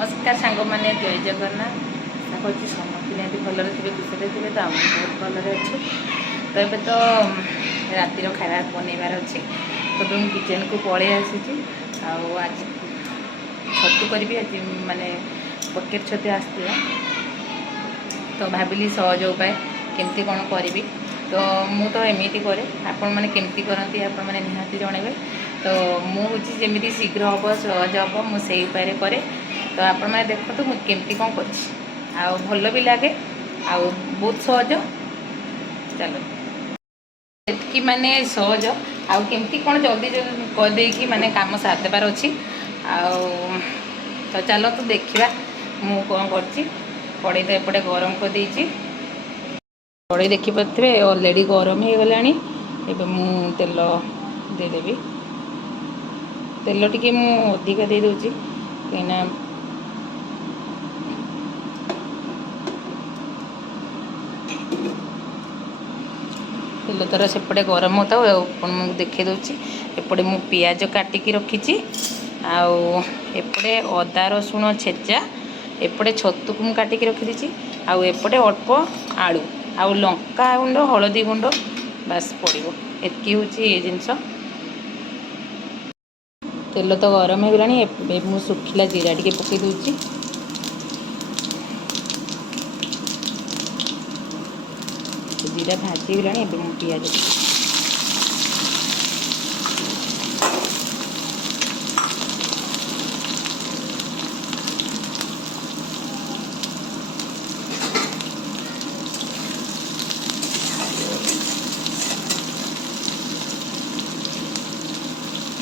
नमस्कार सांग मैंने जय जगन्नाथ कह समस्त निहती भलरे थे खुशी थे तो आम बहुत भलरे अच्छे तो ये तो रातिर खाया बनइबार अच्छे तो मुझे किचन को पलि आसी आज छतु करी आज माने पकेट छतु आसला तो भाविली सहज उपाय केमती कौन करी तो मु तो एमती कै आपण मैंने केमती करती आपण मैंने निहाती जनइबे तो मुझे जमी शीघ्र हम सहज हम मुझे उपाय कै तो आपण मैंने देखो मुझे केमती कौन कर भल भी लगे बहुत सहज चलो कि माने सहज आमती कौन जल्दी करदे कि माने काम सार देवार अच्छी तो चलो तो देखा मु कौन कर कड़े तो एपटे गरम कर देती कड़े देखिपे अलरेडी गरम हो गला मु तेल देदेवी तेल टी मु अधिका दे दूची कहीं तेल तार सेपटे गरम होता मुझे देखे दूसरी एपटे मु पियाज काटिकी रखी आउे अदा रसुण छेचा एपटे छतु को काटिकी रखी आउ एपटे अल्प आलू आउ लंका गुंड हलदी गुंड बास पड़ो एति हूँ जिनस तेल तो गरम हो गला मु सुखिला जीरा टी पकई दूची जीरा भाजी गला पियाज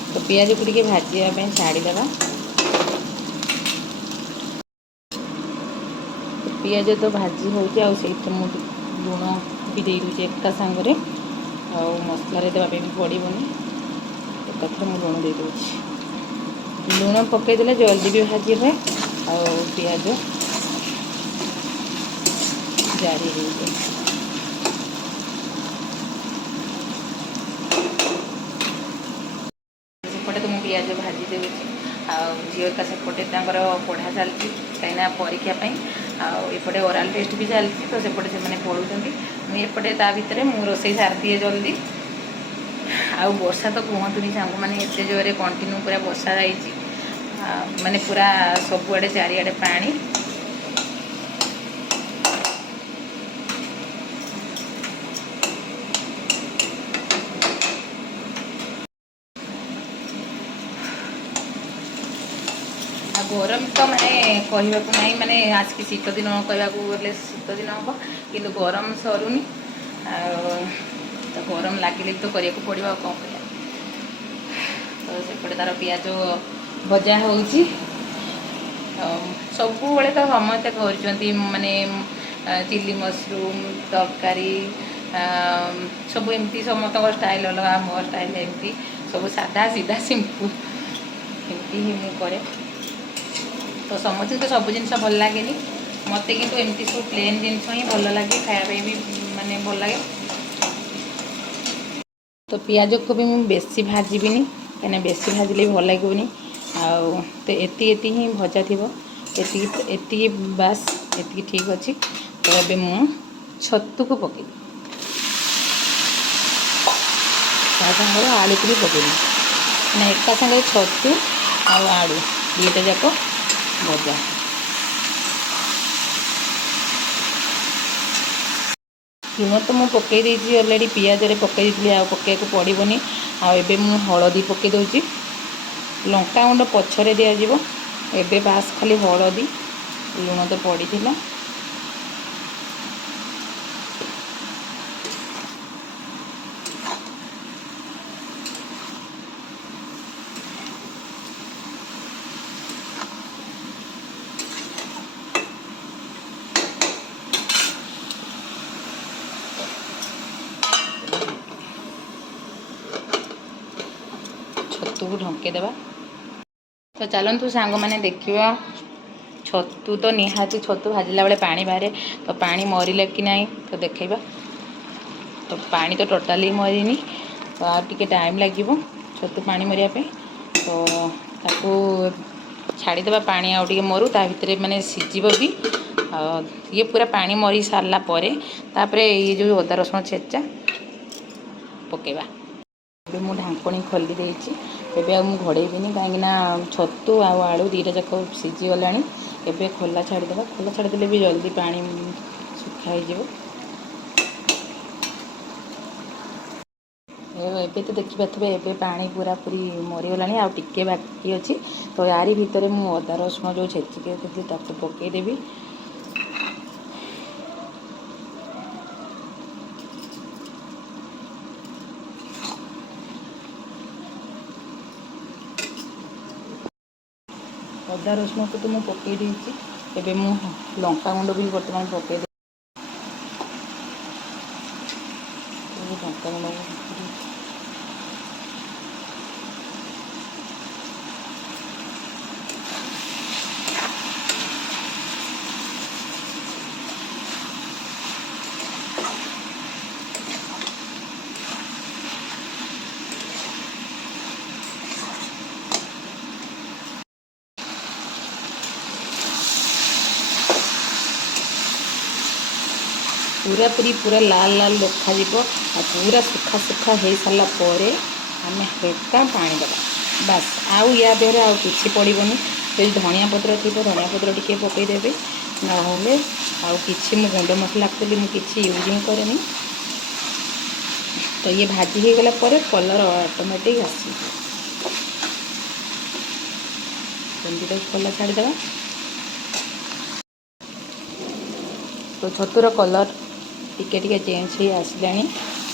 तो पियाज को टे भाजापी छाड़ीदे पियाज तो भाजी हो लुण भी दे दूचे एका सांगरे मसला देवाई भी पड़ोनी एक मुझे लुण दे दूची लुण पकईदे जल्दी भी भाजी हुए पियाज जारी हो सेपटे तो मुझे पियाज भाजी देवी झील का सेपटे पढ़ा चलती कहीं परीक्षापी आउटे ओराल टेस्ट भी चलती तो सेपटे से पढ़ुं मुझे भितर मु रोसे सार दिए जल्दी आउ वर्षा तो कहतुनी सांग मैंने एत जोरे कंटिन्यू पूरा वर्षा जाइए माने पूरा सबुआड़े चारिआडे पानी गरम तो माने कहवाक नहीं माने आज की शीत दिन कहवाक गले शीत दिन हम कि गरम सरुनी तो गरम लगे तो करने को पड़ो कौन कर तो सेपटे तार पियाज भजा हो सब तो समस्ते कर माने चिली मशरूम तरकारी सब एमती समस्त स्टाइल अलग मो स्टाइल एमती सब सादा सीधा सिंपल एमती ही मुझे तो समझ तो सब जिन भल लगे मत कि एमती सब प्लेन जिनस ही भल लगे खायापी भी माने भल लगे तो पियाज को भी मुझे बेसी भाजबिनी कहीं बेसी भाजिले भी भल लगे तो एति ही भजा थी एति बास एति ठीक अच्छे तो ये मु छतु को पकई सागर आलू को भी पकईदी मैंने एका सागर छतु आलू दुईटा जाक भजा लुण तो मुझे पकई देती अलरेडी पियाज पकई दी पकईक पड़ोनी आबे मु हलदी पकई दूची लंका गुंड पछरे दिज्व एबे बास खाली हलदी लुण तो पड़ी छतु को ढंकेदेवा तो चलतु सांग मैंने देखा छतु तो निहाती छतु भाजला बेले पानी बाहर तो पानी मरले कि नहीं तो देखा तो पानी तो टोटाली मरीनी तो टे टाइम लगे छतु पानी मरिया तो ताकू छाड़ीदे पानी आउ टे मरु ता भितर माने सिझिब भी ये पूरा पानी मरी सारा तापर ये जो अदा रसुण छेचा पकेबा। ଏବେ ମୁଁ ଢାଙ୍କୁଣୀ ଖୋଲି ଦେଇଛି। ଏବେ ଆଉ ମୁଁ ଘୋଡ଼େଇବିନି କାହିଁକିନା ଛତୁ ଆଉ ଆଳୁ ଦୁଇଟା ଯାକ ସିଝିଗଲାଣି। ଏବେ ଖୋଲା ଛାଡ଼ିଦେବା। ଖୋଲା ଛାଡ଼ିଦେଲେ ବି ଜଲ୍ଦି ପାଣି ଶୁଖା ହେଇଯିବ। ଏବେ ତ ଦେଖିପାରୁଥିବେ ଏବେ ପାଣି ପୁରାପୁରି ମରିଗଲାଣି ଆଉ ଟିକେ ବାକି ଅଛି। ତ ୟାରି ଭିତରେ ମୁଁ ଅଦା ରସୁଣ ଯେଉଁ ଛେଚିକି ରଖିଥିଲି ତାକୁ ପକାଇଦେବି। अदा रसुण को तो मुझे पकई देती। एबे मु लंका गुंड भी बर्तमान पकई लंका गुंड पूरा लाल लाल देखा पूरा सुखा सुखा हो सारा आम हल्का पानी देवा बास। आउ या देहरे आउ किसी पड़ोनी। तो धनिया पत्र थी धनिया पत्र टी पकईदेवी ना आउ कि गुंड मसला एक्चुअली मुझे यूजिंग कैनि। तो ये भाजी हो गला पर कलर ऑटोमेटिक आसी कलर छाड़ीदेवा। तो छतुर कलर टिके टिके चेंज हो आसला।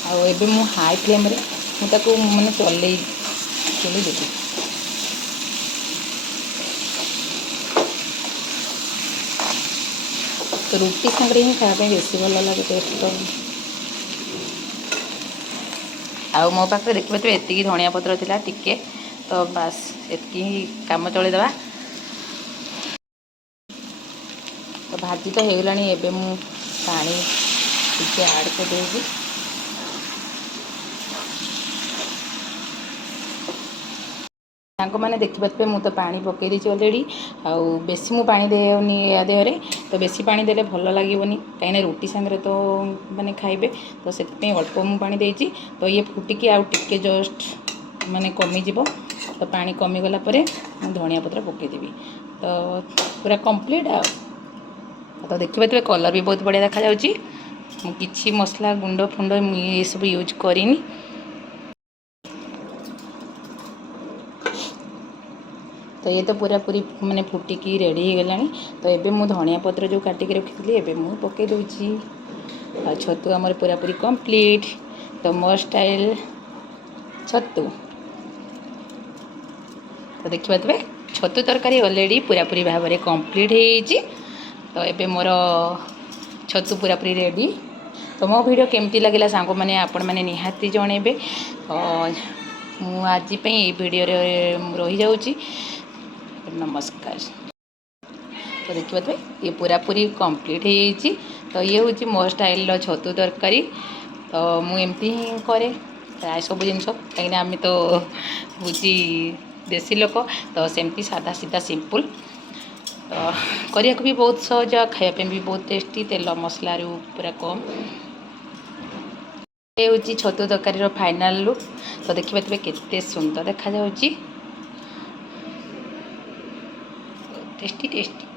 आबे मु हाई फ्लेम रे मुझे मैंने चल देवी। तो रुटी सांगे ही खायापी बेसी भल लगे टेस्ट। तो आउ मो पाखे देखिए एति धनिया पत्र थिला टिके। तो बास एति काम चलदेवा। तो भाजी तो हो गलानी। एबे मु पानी टिके ऐड कर देगी। मैंने देखिए मुझे तो पानी पकई दी अलरेडी। आउ बेसी मु पानी देनी या देहरे। तो बेसी पानी देले भल लगे कहीं रुटी सांगे तो मैंने खाइबे। तो से अल्प मु पानी देती। तो ये फुटिकी आउ टिके जस्ट माने कमीज। तो पानी कमीगला धनिया पत्र पकईदेवी। तो पूरा कंप्लीट आ। तो देखिए कलर भी बहुत बढ़िया देखा जाउची। किसी मसला गुंड फुंड ये सब यूज करिनी। तो ये तो पूरा पूरी माने फुटिकी रेडी हो गलानी। तो एबे मु धनिया पत्र जो काटिक रखी एबे मु पकई दूची। आ छतु आमर पूरा पूरी कंप्लीट। तो मो स्टाइल छतु। तो देखिए छतु तरकारी ऑलरेडी पूरा पूरी भाव में कंप्लीट हो। तो एबे मोर छतु पूरा पूरी रेडी। तो मो वीडियो केमती लगे सांग मैंने आपण मैंने निहाती जनइबे। मु आज वीडियो रही जाऊँगी। नमस्कार। तो देखिए ये पूरा पूरी कंप्लीट हो। तो ये हूँ मो स्टाइल छतु तरकारी। तो मुझे ही करे प्राय सब जिनस कहीं आम तो हूँ देसी लोक। तो सेमती सादा सीधा सिंपल। तो करने भी बहुत सहज खायापी भी बहुत टेस्टी। तेल मसला पूरा कम। ये हूँ छतु तरकारी फाइनाल लुक। तो देखिए केते सुंदर देखा जाउची। Tasty tasty.